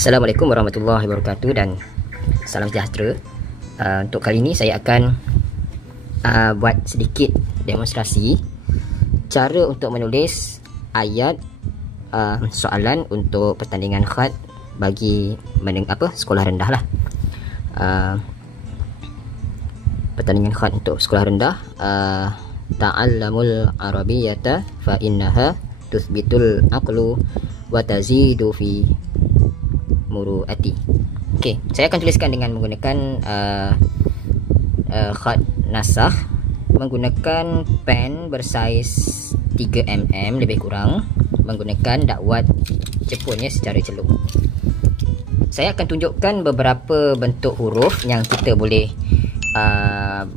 Assalamualaikum warahmatullahi wabarakatuh dan salam sejahtera. Untuk kali ini saya akan buat sedikit demonstrasi cara untuk menulis ayat soalan untuk pertandingan khat bagi sekolah rendah lah. Pertandingan khat untuk sekolah rendah. Ta'allamul arabiyyata fa innaha tuthbitul aqlu wa tazidu fi muru'ati. Okey, saya akan tuliskan dengan menggunakan khat nasakh, menggunakan pen bersaiz 3mm lebih kurang, menggunakan dakwat Jepun secara celuk. Saya akan tunjukkan beberapa bentuk huruf yang kita boleh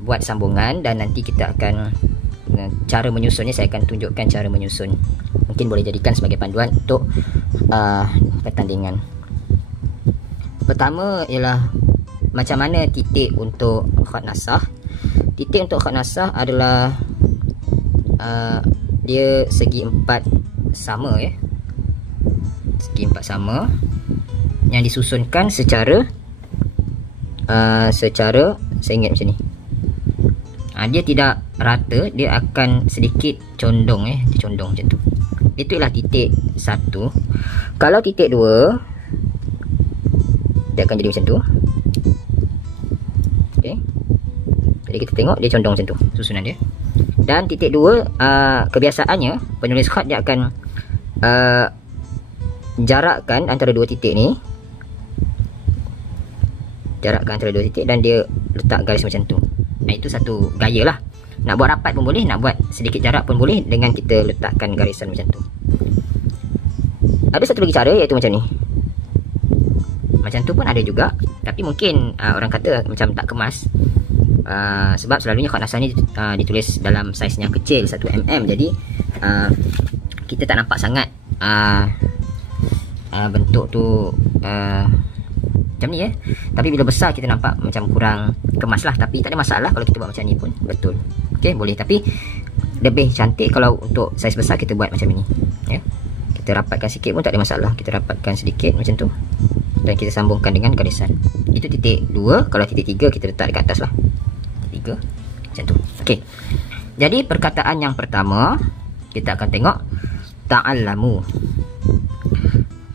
buat sambungan, dan nanti kita akan cara menyusunnya. Saya akan tunjukkan cara menyusun, mungkin boleh jadikan sebagai panduan untuk pertandingan. Pertama ialah macam mana titik untuk khat nasakh. Titik untuk khat nasakh adalah dia segi empat sama segi empat sama yang disusunkan secara saya ingat macam ni. Dia tidak rata, dia akan sedikit condong dia condong macam tu. Itu ialah titik 1. Kalau titik 2, dia akan jadi macam tu. Okey. Jadi kita tengok dia condong macam tu susunan dia. Dan titik 2, kebiasaannya penulis khat dia akan jarakkan antara dua titik ni. Jarakkan antara dua titik dan dia letak garis macam tu. Itu satu gaya lah. Nak buat rapat pun boleh, nak buat sedikit jarak pun boleh dengan kita letakkan garisan macam tu. Ada satu lagi cara, iaitu macam ni. Macam tu pun ada juga, tapi mungkin orang kata macam tak kemas. Sebab selalunya khat nasakh ni ditulis dalam saiz yang kecil 1mm. Jadi kita tak nampak sangat bentuk tu macam ni Tapi bila besar kita nampak macam kurang kemas lah. Tapi tak ada masalah kalau kita buat macam ni pun betul. Okey, boleh. Tapi lebih cantik kalau untuk saiz besar kita buat macam ini Kita rapatkan sikit pun tak ada masalah. Kita rapatkan sedikit macam tu dan kita sambungkan dengan garisan. Itu titik 2. Kalau titik 3 kita letak dekat atas lah. 3 macam tu. Okey, jadi perkataan yang pertama kita akan tengok ta'allamu.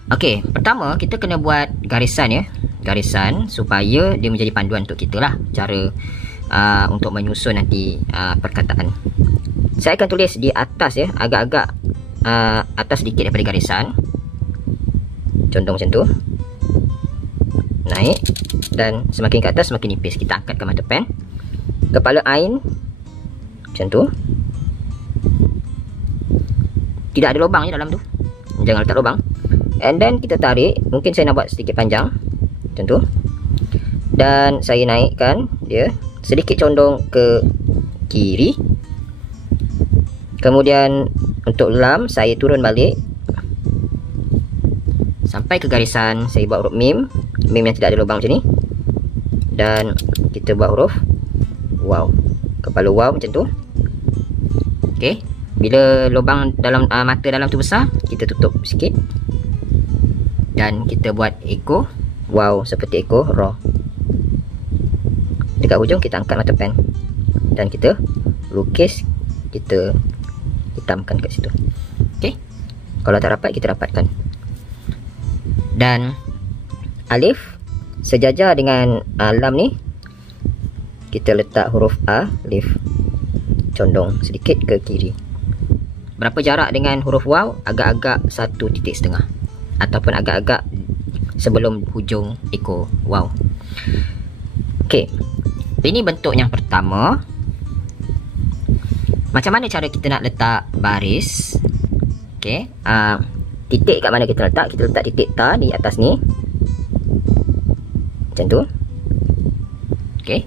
Okey, pertama kita kena buat garisan garisan supaya dia menjadi panduan untuk kita lah, cara untuk menyusun nanti perkataan. Saya akan tulis di atas agak-agak atas sedikit daripada garisan. Contoh macam tu. Naik, dan semakin ke atas semakin nipis. Kita angkatkan mata pen. Kepala ain macam tu. Tidak ada lubang dalam tu. Jangan letak lubang. And then kita tarik. Mungkin saya nak buat sedikit panjang macam tu. Dan saya naikkan dia sedikit condong ke kiri. Kemudian untuk lam saya turun balik sampai ke garisan. Saya buat huruf mim yang tidak ada lubang macam ni. Dan kita buat huruf waw, kepala waw macam tu. Okey, bila lubang dalam mata dalam tu besar, kita tutup sikit. Dan kita buat echo waw seperti echo ra. Dekat hujung kita angkat mata pen dan kita lukis, kita hitamkan kat situ. Okey, kalau tak rapat kita rapatkan. Dan alif sejajar dengan lam ni, kita letak huruf a, alif condong sedikit ke kiri. Berapa jarak dengan huruf waw? Agak-agak 1.5 ataupun agak-agak sebelum hujung echo waw. Okey, ini bentuk yang pertama. Macam mana cara kita nak letak baris? Okey, titik kat mana kita letak? Kita letak titik ta di atas ni macam tu. Okey,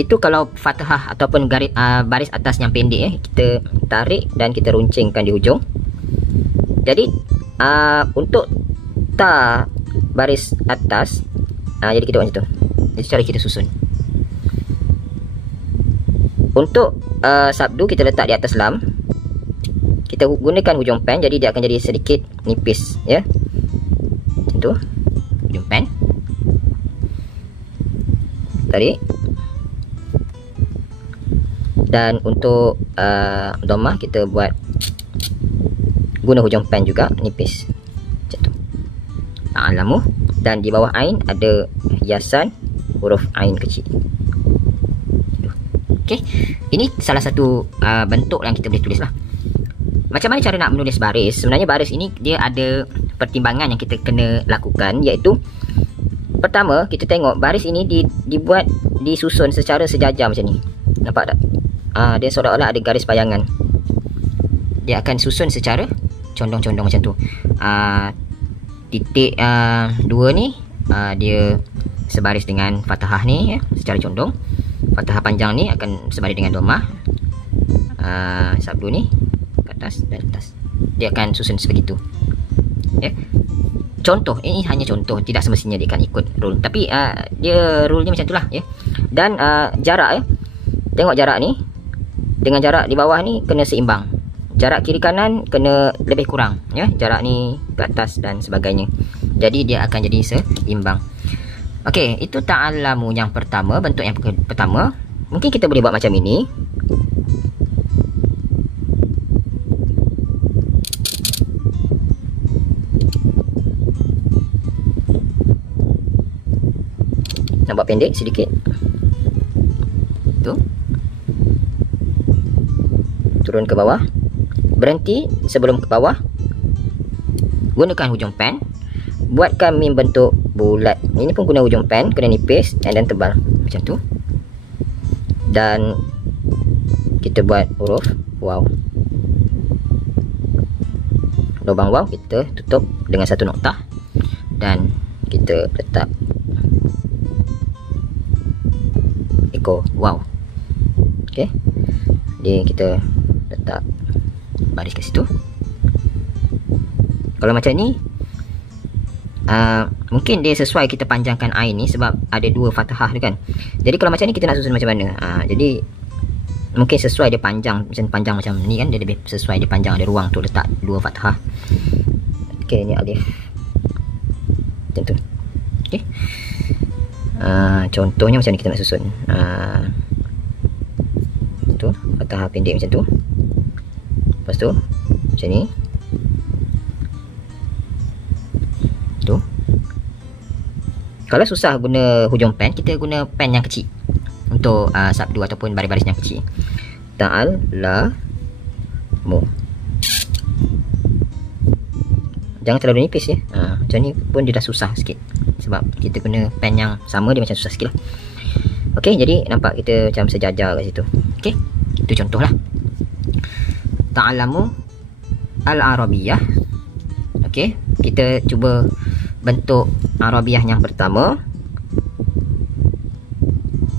itu kalau fathah ataupun garis baris atas yang pendek kita tarik dan kita runcingkan di hujung. Jadi untuk ta baris atas, jadi kita buat macam tu. Jadi cara kita susun. Untuk sabdu kita letak di atas lam. Kita gunakan hujung pen, jadi dia akan jadi sedikit nipis, ya. Macam tu. Hujung pen. Tarik. Dan untuk domah kita buat guna hujung pen juga, nipis. Macam tu. Ta'alamu. Dan di bawah ain ada hiasan huruf ain kecil. Okey. Ini salah satu bentuk yang kita boleh tulis lah. Macam mana cara nak menulis baris? Sebenarnya baris ini dia ada pertimbangan yang kita kena lakukan, iaitu pertama kita tengok baris ini dibuat disusun secara sejajar macam ni. Nampak tak? Dia seolah-olah ada garis bayangan. Dia akan susun secara condong-condong macam tu. Titik 2 ni dia sebaris dengan fathah ni, ya, secara condong. Fathah panjang ni akan sebaris dengan domah. Sabdu ni ke atas dan atas. Dia akan susun sebegitu. Ya. Contoh, ini hanya contoh, tidak semestinya dia akan ikut rule. Tapi dia rule-nya macam itulah, ya. Dan jarak, ya. Tengok jarak ni dengan jarak di bawah ni kena seimbang. Jarak kiri kanan kena lebih kurang, ya. Jarak ni ke atas dan sebagainya. Jadi dia akan jadi seimbang. Okey, itu ta'alamu yang pertama, bentuk yang pertama. Mungkin kita boleh buat macam ini. Nampak pendek sedikit. Tu. Turun ke bawah. Berhenti sebelum ke bawah. Gunakan hujung pen. Buatkan mim bentuk bulat. Ini pun guna hujung pen, kena nipis dan tebal. Macam tu. Dan kita buat huruf waw. Lubang waw kita tutup dengan satu noktah. Dan kita letak eko waw. Okey. Jadi kita letak baris ke situ. Kalau macam ni, mungkin dia sesuai kita panjangkan ain ni sebab ada dua fathah tu kan. Jadi kalau macam ni kita nak susun macam mana? Jadi mungkin sesuai dia panjang macam ni kan, dia lebih sesuai dia panjang, ada ruang untuk letak dua fathah. Okey, ni alif. Macam tu. Okey. Contohnya macam ni kita nak susun. Tu, fathah pendek macam tu. Lepas tu macam ni. Tu. Kalau susah guna hujung pen, kita guna pen yang kecil untuk sabdu ataupun baris-baris yang kecil. Ta'alamu. Jangan terlalu nipis, ya. Macam ni pun dia dah susah sikit sebab kita guna pen yang sama, dia macam susah sikit lah. Okey, jadi nampak kita macam sejajar kat situ. Okey, itu contoh lah. Ta'alamu al-Arabiyah. Okey, kita cuba bentuk Arabiyah yang pertama.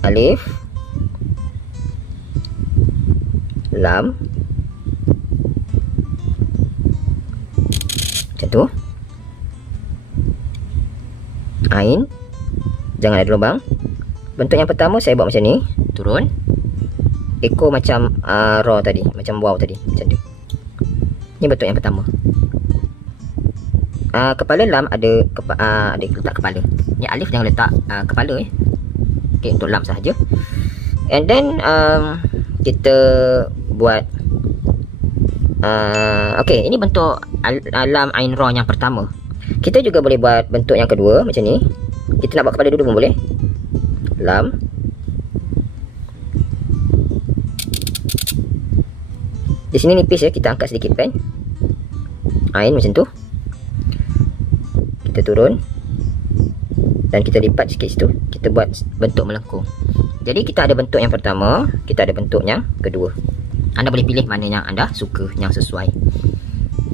Alif, lam, macam tu. Ain, jangan ada lubang. Bentuk yang pertama saya buat macam ni, turun. Eko macam ra tadi, macam waw tadi, macam tu. Ini bentuk yang pertama. Kepala lam ada letak kepala. Ni alif jangan letak kepala, Okey, untuk lam sahaja. And then kita buat okey, ini bentuk lam ain ra yang pertama. Kita juga boleh buat bentuk yang kedua macam ni. Kita nak buat kepala dulu pun boleh. Lam, di sini nipis, ya, kita angkat sedikit pen. Ain macam tu. Kita turun dan kita lipat sikit situ. Kita buat bentuk melengkung. Jadi kita ada bentuk yang pertama, kita ada bentuk yang kedua. Anda boleh pilih mana yang anda suka, yang sesuai.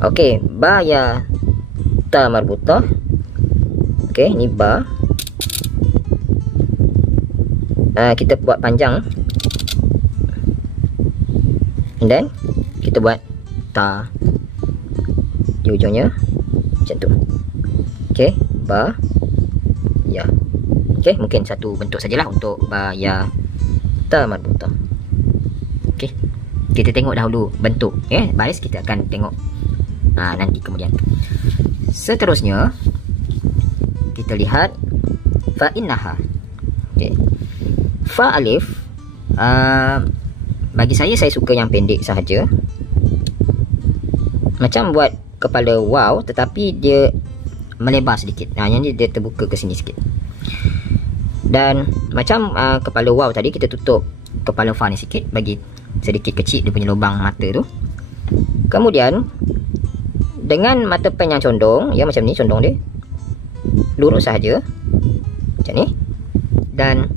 Okey, ba ya ta marbutah. Okey, ni ba. Kita buat panjang. And then kita buat ta di ujungnya macam tu. Okey, ba ya. Okey, mungkin satu bentuk sajalah untuk ba ya ta marbutah. Okey. Kita tengok dahulu bentuk, baris kita akan tengok nanti kemudian. Seterusnya kita lihat fa innaha. Okey. Fa alif, bagi saya suka yang pendek sahaja. Macam buat kepala waw tetapi dia melebar sedikit. Yang ni dia terbuka ke sini sikit. Dan macam kepala waw tadi, kita tutup kepala fa ni sikit, bagi sedikit kecil dia punya lubang mata tu. Kemudian dengan mata pen yang condong, macam ni condong dia, lurus sahaja macam ni, dan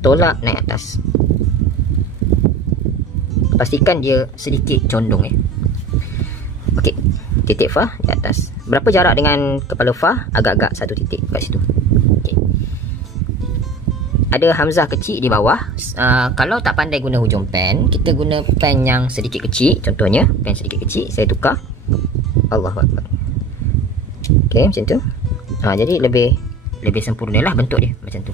tolak naik atas. Pastikan dia sedikit condong. Okey, titik fa di atas. Berapa jarak dengan kepala fa? Agak-agak satu titik kat situ. Okey. Ada hamzah kecil di bawah. Kalau tak pandai guna hujung pen, kita guna pen yang sedikit kecil. Contohnya, pen sedikit kecil, saya tukar. Allahuakbar. Okey, macam tu. Jadi lebih sempurna lah bentuk dia macam tu.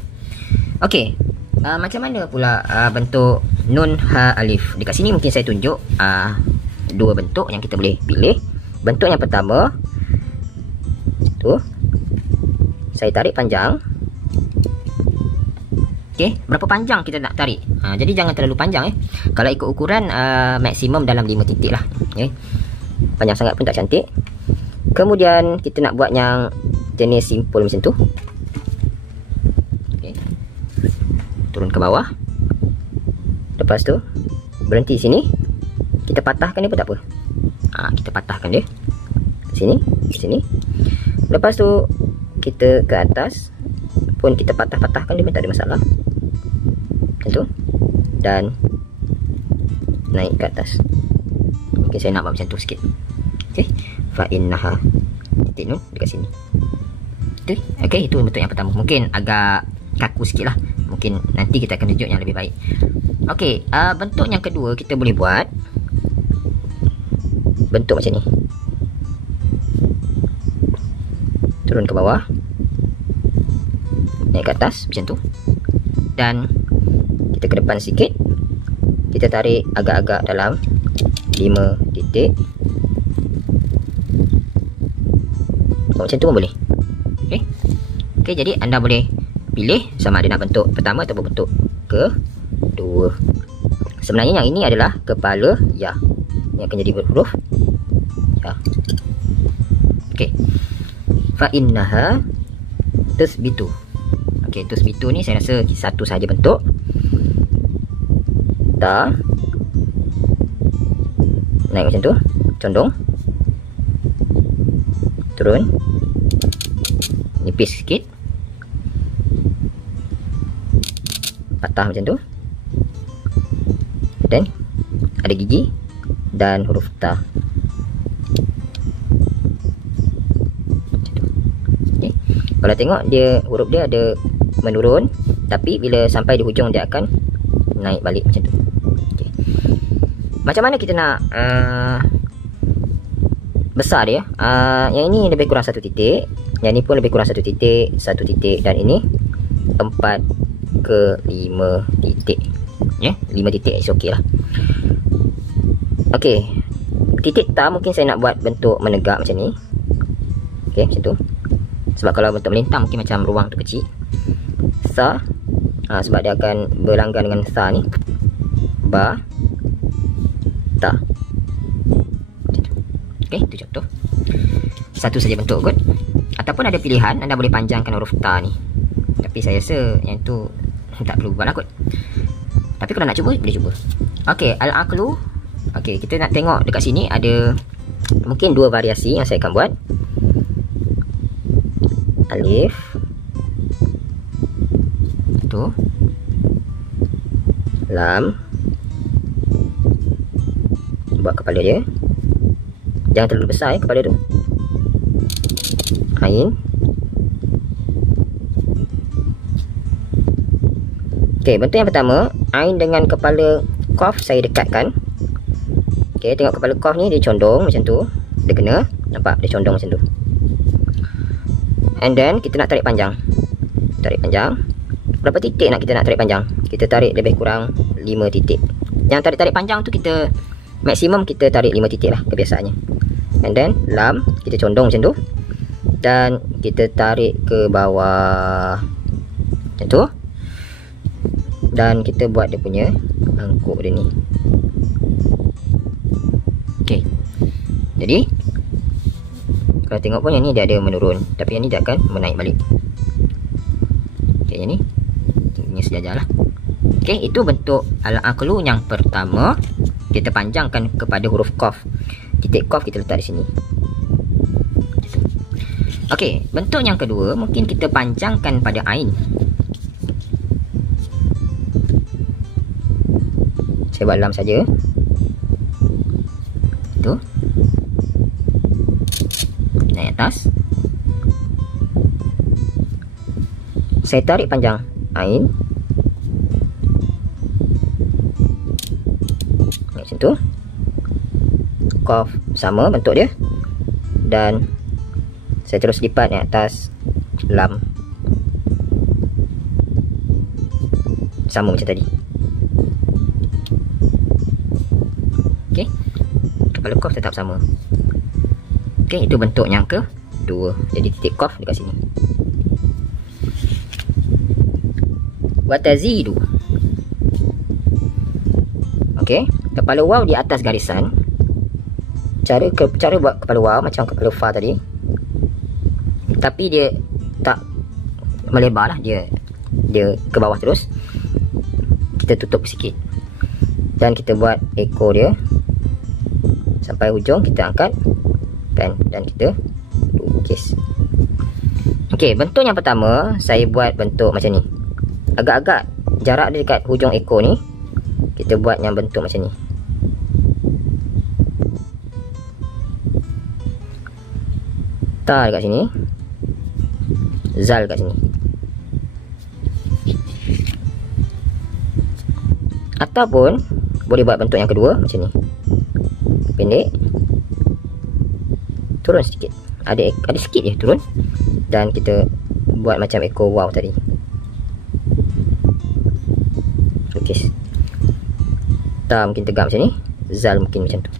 Okey. Macam mana pula bentuk nun ha alif? Dekat sini mungkin saya tunjuk dua bentuk yang kita boleh pilih. Bentuk yang pertama tu, saya tarik panjang. Okey, berapa panjang kita nak tarik? Jadi jangan terlalu panjang. Kalau ikut ukuran, maksimum dalam 5 titik lah. Panjang sangat pun tak cantik. Kemudian kita nak buat yang jenis simple macam tu. Okey, turun ke bawah. Lepas tu berhenti sini. Kita patahkan dia pun tak apa. Kita patahkan dia sini, sini. Lepas tu kita ke atas pun kita patah-patahkan dia pun tak ada masalah. Macam tu. Dan naik ke atas. Mungkin saya nak buat macam tu sikit. Okey, fa innaha, titik nun dekat sini. Okey, itu bentuk yang pertama. Mungkin agak kaku sikit lah. Mungkin nanti kita akan tunjuk yang lebih baik. Okey, bentuk yang kedua kita boleh buat bentuk macam ni. Turun ke bawah, naik ke atas macam tu. Dan kita ke depan sikit. Kita tarik agak-agak dalam 5 titik. Macam tu pun boleh. Okey, jadi anda boleh pilih sama ada nak bentuk pertama atau bentuk kedua. Sebenarnya yang ini adalah kepala ya, yang akan jadi huruf ya. Okey. Fa innaha tusbitu. Okey, tusbitu ni saya rasa satu saja bentuk. Ta, naik macam tu, condong, turun, nipis sikit, patah macam tu, dan ada gigi dan huruf ta. Okay. Kalau tengok dia, huruf dia ada menurun, tapi bila sampai di hujung dia akan naik balik macam tu. Okay. Macam mana kita nak besar dia? Yang ini lebih kurang 1 titik, yang ini pun lebih kurang 1 titik, 1 titik, dan ini 4 ke 5 titik. 5 titik is okey lah. Okey, titik ta mungkin saya nak buat bentuk menegak macam ni. Okey, macam tu. Sebab kalau bentuk melintang mungkin macam ruang tu kecil. Sa, sebab dia akan berlanggan dengan sa ni. Ba, ta. Okey, itu contoh. Satu saja bentuk kot. Ataupun ada pilihan, anda boleh panjangkan huruf ta ni. Tapi saya rasa yang tu tak perlu buat lah kot. Tapi kalau nak cuba, boleh cuba. Okey, al-aqlu. Okey, kita nak tengok dekat sini ada mungkin 2 variasi yang saya akan buat. Alif. Tu. Lam. Buat kepala dia. Jangan terlalu besar kepala tu. Ain. Okey, bentuk yang pertama, ain dengan kepala qaf saya dekatkan. Okey, tengok kepala qaf ni dia condong macam tu. Dia kena, nampak dia condong macam tu. And then kita nak tarik panjang. Tarik panjang. Berapa titik kita nak tarik panjang? Kita tarik lebih kurang 5 titik. Yang tarik-tarik panjang tu kita maksimum kita tarik 5 titik lah kebiasaannya. And then lam kita condong macam tu, dan kita tarik ke bawah macam tu, dan kita buat dia punya angkuk dia ni. Okey, jadi kalau tengok pun yang ni dia ada menurun, tapi yang ni dia akan menaik balik. Okey, yang ni ini sejajar lah. Okey, itu bentuk al-aqlu yang pertama. Kita panjangkan kepada huruf qaf. Titik qaf kita letak di sini. Okey, bentuk yang kedua mungkin kita panjangkan pada ain. Saya buat lam saja. Tu. Naik atas. Saya tarik panjang ain. Macam tu. Qaf sama bentuk dia. Dan saya terus lipat yang atas lam. Sama macam tadi. Okey. Kepala qaf tetap sama. Okey, itu bentuk yang kedua. Jadi titik qaf dekat sini. Wa tazidu. Okey, kepala waw di atas garisan. Cara buat kepala waw macam kepala fa tadi. Tapi dia tak melebar lah, dia ke bawah terus. Kita tutup sikit. Dan kita buat ekor dia sampai hujung, kita angkat pen dan kita lukis. Okey, bentuk yang pertama saya buat bentuk macam ni. Agak-agak jarak dia dekat hujung ekor ni, kita buat yang bentuk macam ni. Ta dekat sini, zal kat sini. Ataupun boleh buat bentuk yang kedua macam ni. Pendek. Turun sedikit. Ada sikit je turun. Dan kita buat macam ekor waw tadi. Lukis. Ta mungkin tegak macam ni, zal mungkin macam tu.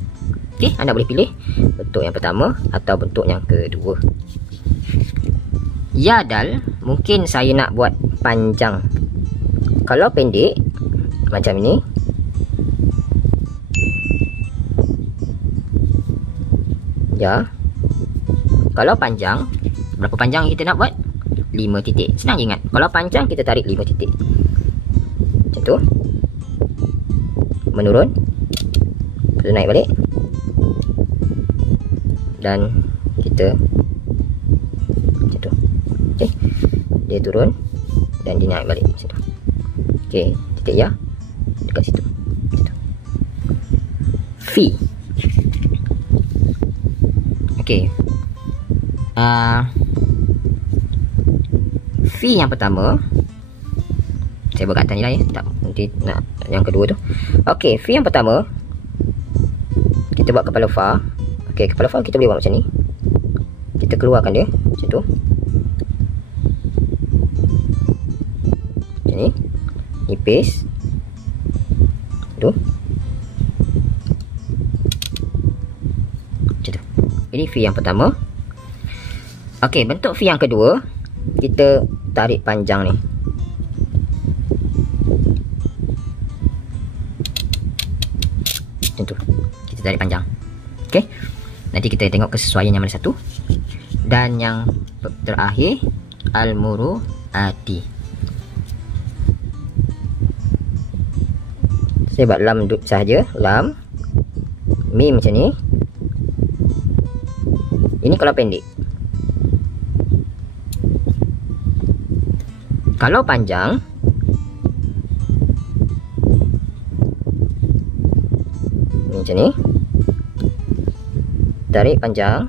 Okey, anda boleh pilih bentuk yang pertama atau bentuk yang kedua. Ya dal, mungkin saya nak buat panjang. Kalau pendek macam ini, ya. Kalau panjang, berapa panjang kita nak buat? 5 titik. Senang je ingat. Kalau panjang kita tarik 5 titik. Macam tu. Menurun. Lepas naik balik. Dan kita macam tu. Okey. Dia turun dan dia naik balik macam tu. Okey, titik ya dekat situ. Macam tu. Fi. Okey. Fi yang pertama saya buat kat atas ni lah ya. Tak, nanti nak yang kedua tu. Okey, fi yang pertama kita buat kepala fa. Okey, kepala fa kita boleh buat macam ni. Kita keluarkan dia macam tu. Macam ni. Nipis. Tu. Macam tu. Ini fi yang pertama. Okey, bentuk fi yang kedua, kita tarik panjang ni. Macam tu. Kita tarik panjang. Okey. Nanti kita tengok kesesuaian yang mana satu. Dan yang terakhir, al-muru'ati. Saya buat lam sahaja. Lam. Mim macam ni. Ini kalau pendek. Kalau panjang, ni macam ni. Tarik panjang.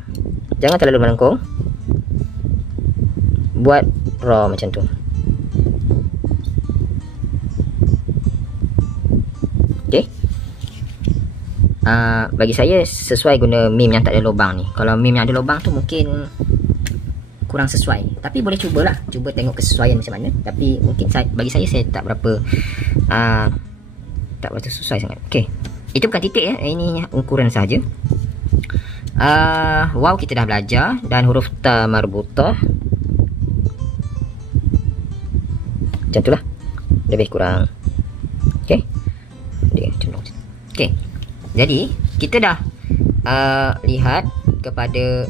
Jangan terlalu melengkung. Buat raw macam tu. Okey. Bagi saya sesuai guna mim yang tak ada lubang ni. Kalau mim yang ada lubang tu mungkin kurang sesuai. Tapi boleh cubalah. Cuba tengok kesesuaian macam mana. Tapi mungkin bagi saya tak berapa tak berapa sesuai sangat. Okey. Itu bukan titik ya. Ini ukuran saja. Waw kita dah belajar, dan huruf ta marbutah macam itulah lebih kurang. Okey. Dia condong. Okey. Jadi kita dah lihat kepada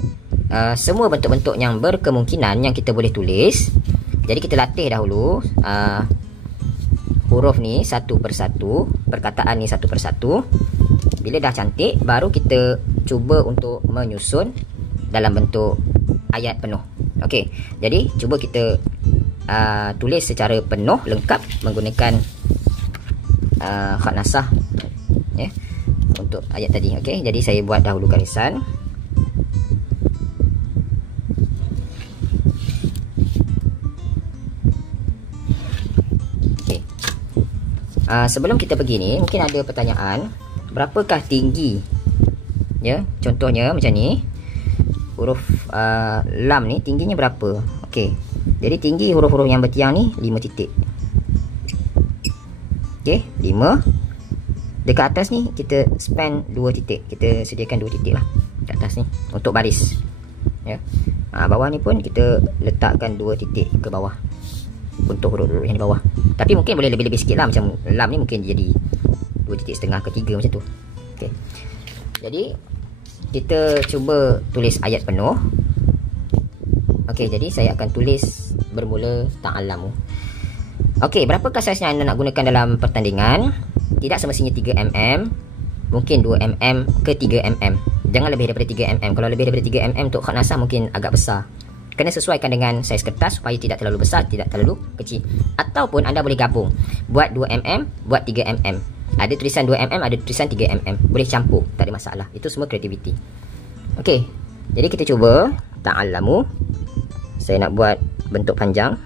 semua bentuk-bentuk yang berkemungkinan yang kita boleh tulis. Jadi kita latih dahulu huruf ni satu persatu, perkataan ni satu persatu. Bila dah cantik, baru kita cuba untuk menyusun dalam bentuk ayat penuh. Okey, jadi cuba kita tulis secara penuh, lengkap menggunakan khat nasah ya, untuk ayat tadi. Okey, jadi saya buat dahulu garisan. Okey, sebelum kita pergi ni, mungkin ada pertanyaan, berapakah tinggi ya? Contohnya macam ni, huruf lam ni tingginya berapa? Okey, jadi tinggi huruf-huruf yang bertiang ni 5 titik. Okey, 5. Dekat atas ni kita span 2 titik. Kita sediakan 2 titik lah kat atas ni untuk baris ya. Bawah ni pun kita letakkan 2 titik ke bawah untuk huruf-huruf yang di bawah. Tapi mungkin boleh lebih-lebih sikit lah. Macam lam ni mungkin jadi 2,5 titik ke 3 macam tu. Okey, jadi kita cuba tulis ayat penuh. Okey, jadi saya akan tulis bermula ta'allamu. Okey, berapakah saiznya anda nak gunakan dalam pertandingan? Tidak semestinya 3mm, mungkin 2mm ke 3mm. Jangan lebih daripada 3mm. Kalau lebih daripada 3mm untuk khat nasah mungkin agak besar. Kena sesuaikan dengan saiz kertas supaya tidak terlalu besar, tidak terlalu kecil. Ataupun anda boleh gabung, buat 2mm, buat 3mm. Ada tulisan 2mm, ada tulisan 3mm. Boleh campur, tak ada masalah. Itu semua kreativiti. Okey, jadi kita cuba ta'allamu. Saya nak buat bentuk panjang.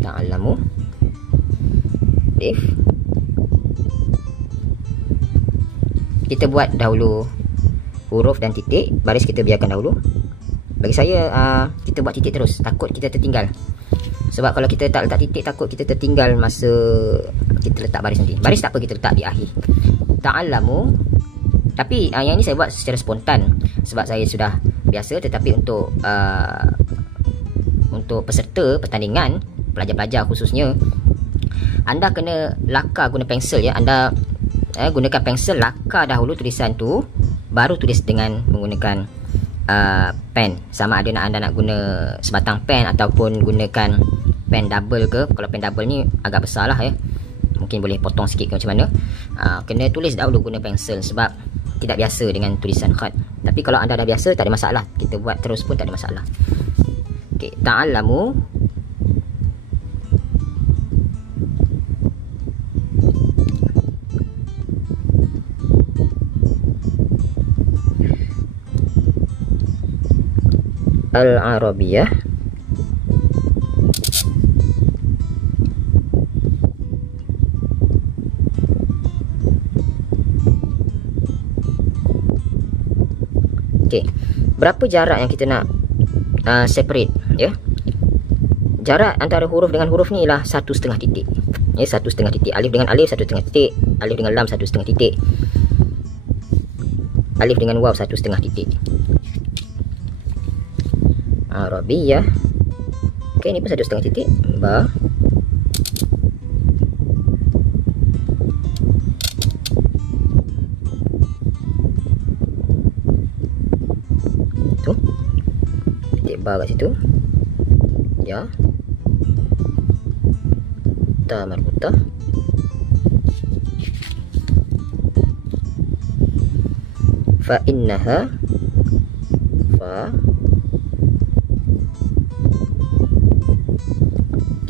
Ta'allamu. If kita buat dahulu huruf dan titik, baris kita biarkan dahulu. Bagi saya kita buat titik terus, takut kita tertinggal. Sebab kalau kita tak letak titik, takut kita tertinggal masa kita letak baris nanti. Baris tak apa, kita letak di akhir. Ta'allamu. Tapi yang ini saya buat secara spontan sebab saya sudah biasa. Tetapi untuk peserta pertandingan, pelajar-pelajar khususnya, anda kena lakar guna pensel ya. Anda gunakan pensel, lakar dahulu tulisan tu, baru tulis dengan menggunakan pen. Sama ada anda nak guna sebatang pen ataupun gunakan pen double ke. Kalau pen double ni agak besar lah ya, mungkin boleh potong sikit ke macam mana. Kena tulis dahulu guna pensel sebab tidak biasa dengan tulisan khat. Tapi kalau anda dah biasa, tak ada masalah, kita buat terus pun tak ada masalah. Okey, ta'allamu. Al-Arabiyah. Okey, berapa jarak yang kita nak separate ya? Jarak antara huruf dengan huruf ni ialah 1,5 titik. Ya, 1,5 titik. Alif dengan alif 1,5 titik, alif dengan lam 1,5 titik, alif dengan waw 1,5 titik. Arabiyah. Okey, ni pun 1,5 titik. Ba. Tu. Titik ba kat situ. Ya. Ta marbutah. Fa innaha. Fa.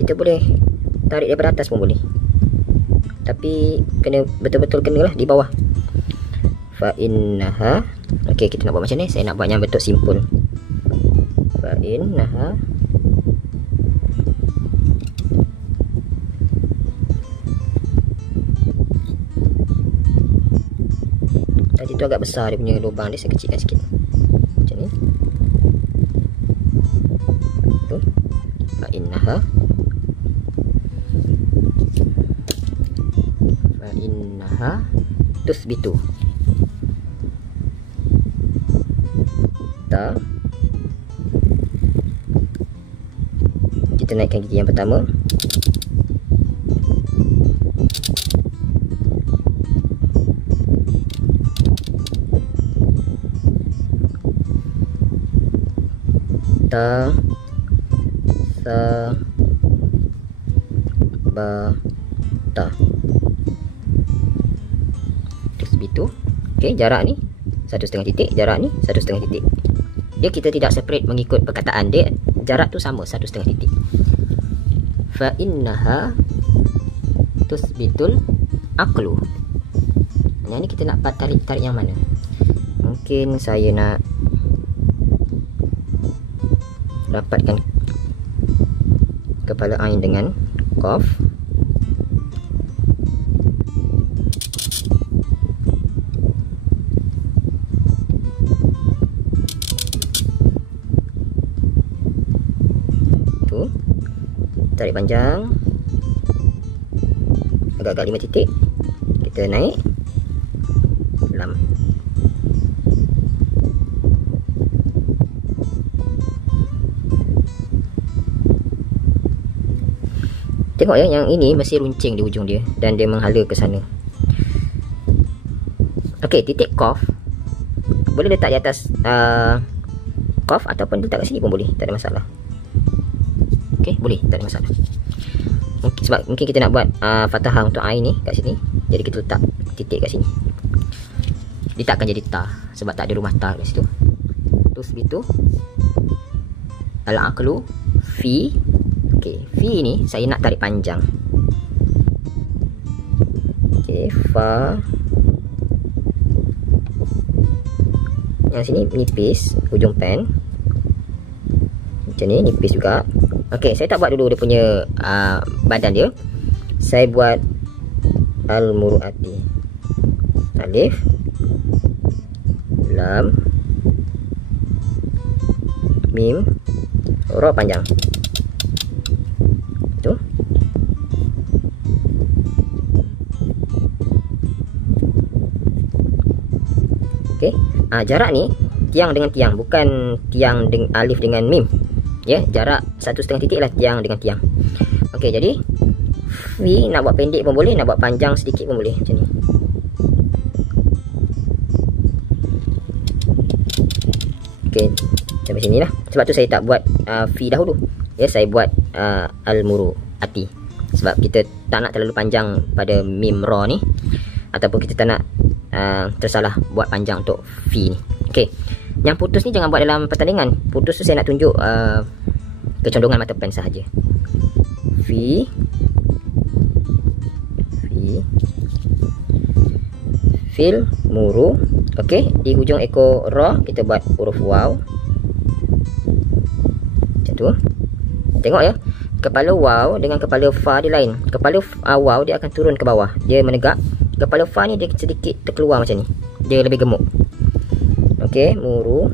Kita boleh tarik daripada atas pun boleh, tapi kena betul-betul kenalah di bawah. Fa innaha. Okey, kita nak buat macam ni. Saya nak buat yang bentuk simple. Fa fa innaha tadi tu agak besar dia punya lubang dia, saya kecilkan sikit macam ni. Tu fa innaha tusbitu ta. Kita naikkan gigi yang pertama. Ta sa ba ta. Tusbitu. Okey, jarak ni 1,5 titik, jarak ni 1,5 titik. Dia kita tidak separate mengikut perkataan dia, jarak tu sama 1,5 titik. Fa innaha tusbitul aqlu. Yang ni kita nak tarik yang mana? Mungkin saya nak dapatkan kepala ain dengan qaf. Tu tarik panjang agak-agak 5 titik, kita naik lam. Tengok ya, yang ini masih runcing di ujung dia dan dia menghala ke sana. Okey, titik qaf boleh letak di atas qaf ataupun letak kat sini pun boleh, tak ada masalah. Okey, boleh, tak ada masalah. Sebab mungkin kita nak buat fathah untuk ain ni kat sini, jadi kita letak titik kat sini. Dia tak akan jadi ta sebab tak ada rumah ta kat situ. Terus begitu al-aqlu fi. Okey, fi ni saya nak tarik panjang. Okey, fa. Yang sini nipis ujung pen. Macam ni nipis juga. Okey, saya tak buat dulu dia punya badan dia. Saya buat al-muru'ati. Alif, lam, mim, ra panjang. Tu. Okey, jarak ni tiang dengan tiang, bukan tiang dengan alif dengan mim. Ya, jarak 1,5 titik lah tiang dengan tiang. Okey, jadi fi nak buat pendek pun boleh, nak buat panjang sedikit pun boleh macam ni. Okey, sampai sini lah. Sebab tu saya tak buat fi dahulu. Ya, saya buat al-muru'ati sebab kita tak nak terlalu panjang pada mim ra ni, ataupun kita tak nak tersalah buat panjang untuk fi ni. Okey, yang putus ni jangan buat dalam pertandingan. Putus tu saya nak tunjuk kecondongan mata pen sahaja. Fi fil muru. Okey, di hujung ekor ra kita buat huruf waw macam tu. Tengok ya, kepala waw dengan kepala fa dia lain. Kepala waw dia akan turun ke bawah, dia menegak. Kepala fa ni dia sedikit terkeluar macam ni, dia lebih gemuk. Okey, muru.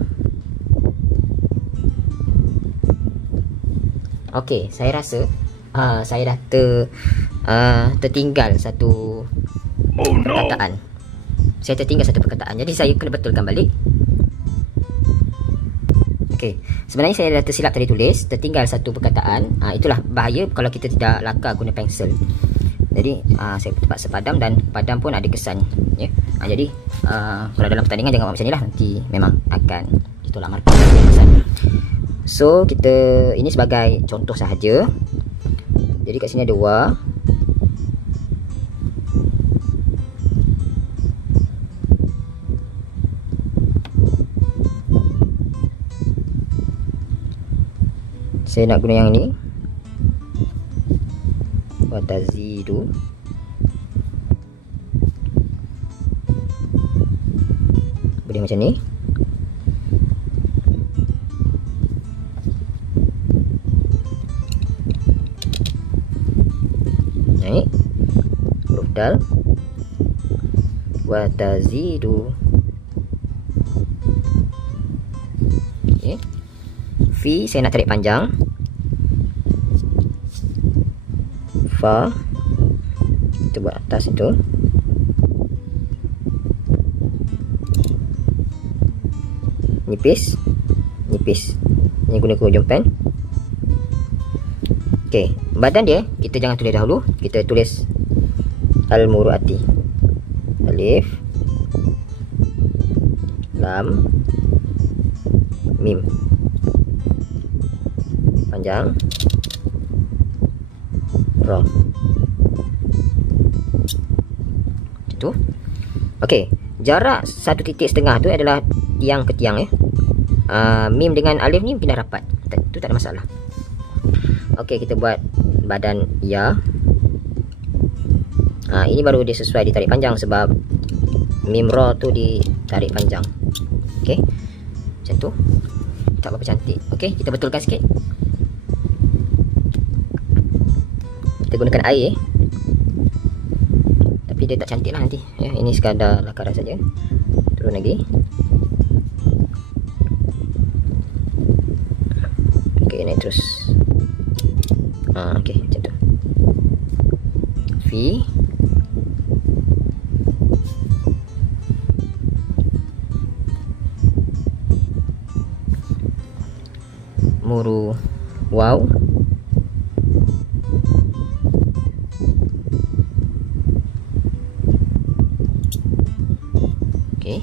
Okey, saya rasa saya dah tertinggal satu perkataan. Saya tertinggal satu perkataan, jadi saya kena betulkan balik. Okey, sebenarnya saya dah tersilap tadi tulis, tertinggal satu perkataan. Itulah bahaya kalau kita tidak lakar guna pensel. Jadi saya terpaksa padam, dan padam pun ada kesan ya. Jadi kalau dalam pertandingan jangan buat macam ni lah, nanti memang akan ditolak markah. So kita ini sebagai contoh sahaja. Jadi kat sini ada wa. Saya nak guna yang ni, wa tazidu. Boleh macam ni. dal wa tazidu. Okay. Fi saya nak tarik panjang. Fa kita buat atas itu. Nipis. Ini guna hujung pen. Okey, badan dia kita jangan tulis dahulu. Kita tulis al-muruati. Alif, lam, mim. Panjang. Ra. Itu. Okey, jarak 1.5 tu adalah tiang ke tiang ya. Mim dengan alif ni pindah rapat. Itu tak ada masalah. Okey, kita buat badan ya. Ini baru dia sesuai ditarik panjang sebab mim ra tu ditarik panjang. Okey. Macam tu. Tak berapa cantik. Okey, kita betulkan sikit. Kita gunakan air. Tapi dia tak cantik lah nanti. Ya, ini sekadar lakaran saja. Turun lagi. Okey, naik terus. Okey, macam tu. Fi muru waw okey.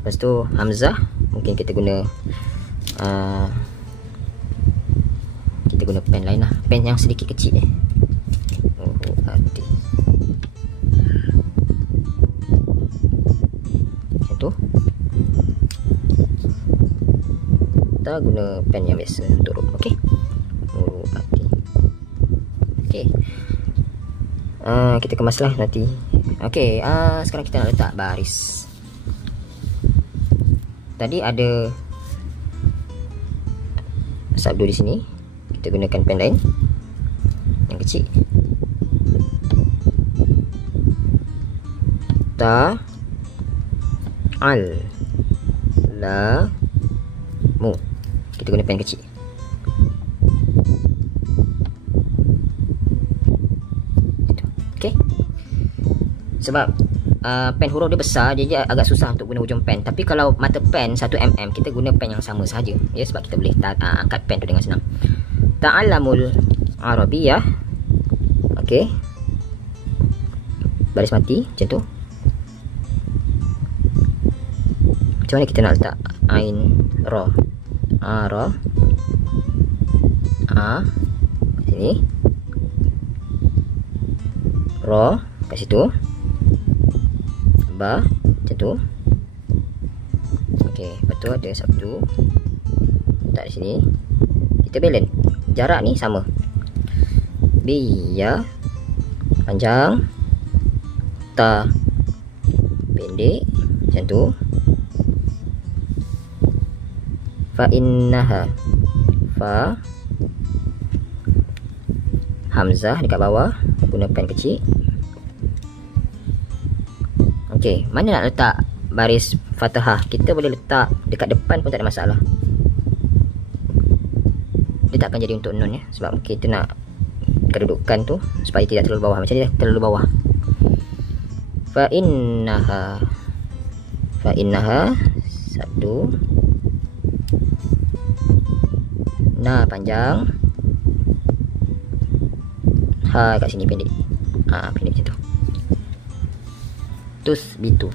Lepas tu hamzah mungkin kita guna pen lain lah, pen yang sedikit kecil macam tu. Kita guna pen yang biasa untuk huruf. Okey, okey. Kita kemaslah nanti. Okey, sekarang kita nak letak baris. Tadi ada sabdu di sini. Kita gunakan pen lain yang kecil. Ta al la mu. Kita guna pen kecil. Okey. Sebab pen huruf dia besar, jadi agak susah untuk guna hujung pen. Tapi kalau mata pen 1 mm, kita guna pen yang sama saja. Ya, sebab kita boleh angkat pen tu dengan senang. Ta'allamul Arabiyah. Okey. Baris mati macam tu. Macam mana kita nak letak ain ra? Ra. Sini. Ra kat situ. Ba macam tu. Okey, lepas tu ada sabdu. Letak di sini. Kita balance. Jarak ni sama. Biya panjang, ta pendek macam tu. Fa innaha, fa hamzah dekat bawah, guna pen kecil. Okey, mana nak letak baris fathah? Kita boleh letak dekat depan pun tak ada masalah. Dia tak akan jadi untuk nun ya, sebab kita nak kedudukan tu supaya tidak terlalu bawah. Macam ni dah terlalu bawah. Fa innaha satu, na panjang, ha kat sini pendek. Pendek macam tu. Tus bitu.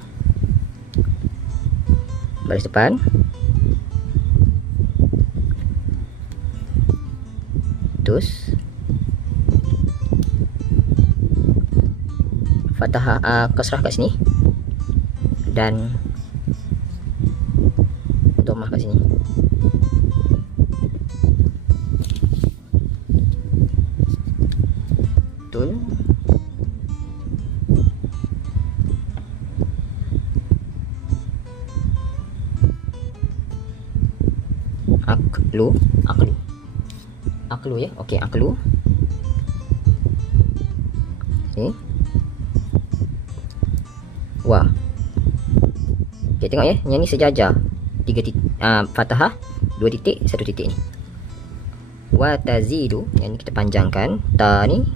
Baris depan. Tus. Fathah kasrah kat sini. Dan dhammah kat sini. Betul. Aklu ya. Okey, aklu. Ni. Wah. Okay, tengok ya, yang ni sejajar. 3 titik, fathah, 2 titik, 1 titik ni. Wa tazidu, yang ni kita panjangkan. Ta ni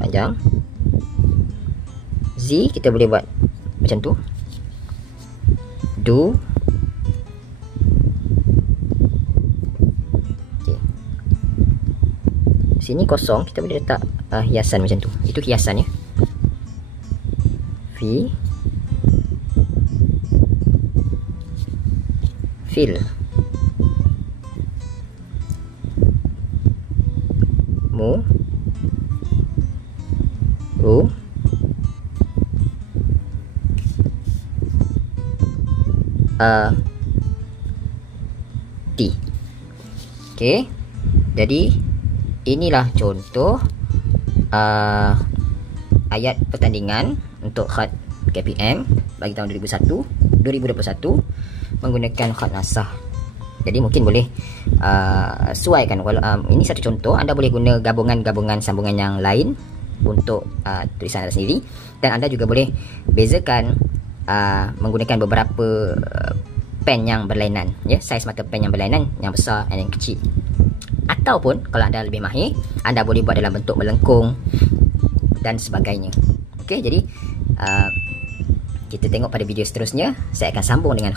panjang. Z kita boleh buat macam tu. Du. Okay. Sini kosong, kita boleh letak hiasan macam tu. Itu hiasan ya. Fi. Fil. Mu. Ru. T. Okey. Jadi inilah contoh ayat pertandingan untuk khat KPM bagi tahun 2021 menggunakan khat nasah. Jadi mungkin boleh sesuaikan. Walau ini satu contoh, anda boleh guna gabungan-gabungan sambungan yang lain untuk tulisan anda sendiri, dan anda juga boleh bezakan menggunakan beberapa pen yang berlainan ya, saiz mata pen yang berlainan, yang besar dan yang kecil. Ataupun kalau anda lebih mahir, anda boleh buat dalam bentuk melengkung dan sebagainya. Okey, jadi kita tengok pada video seterusnya. Saya akan sambung dengan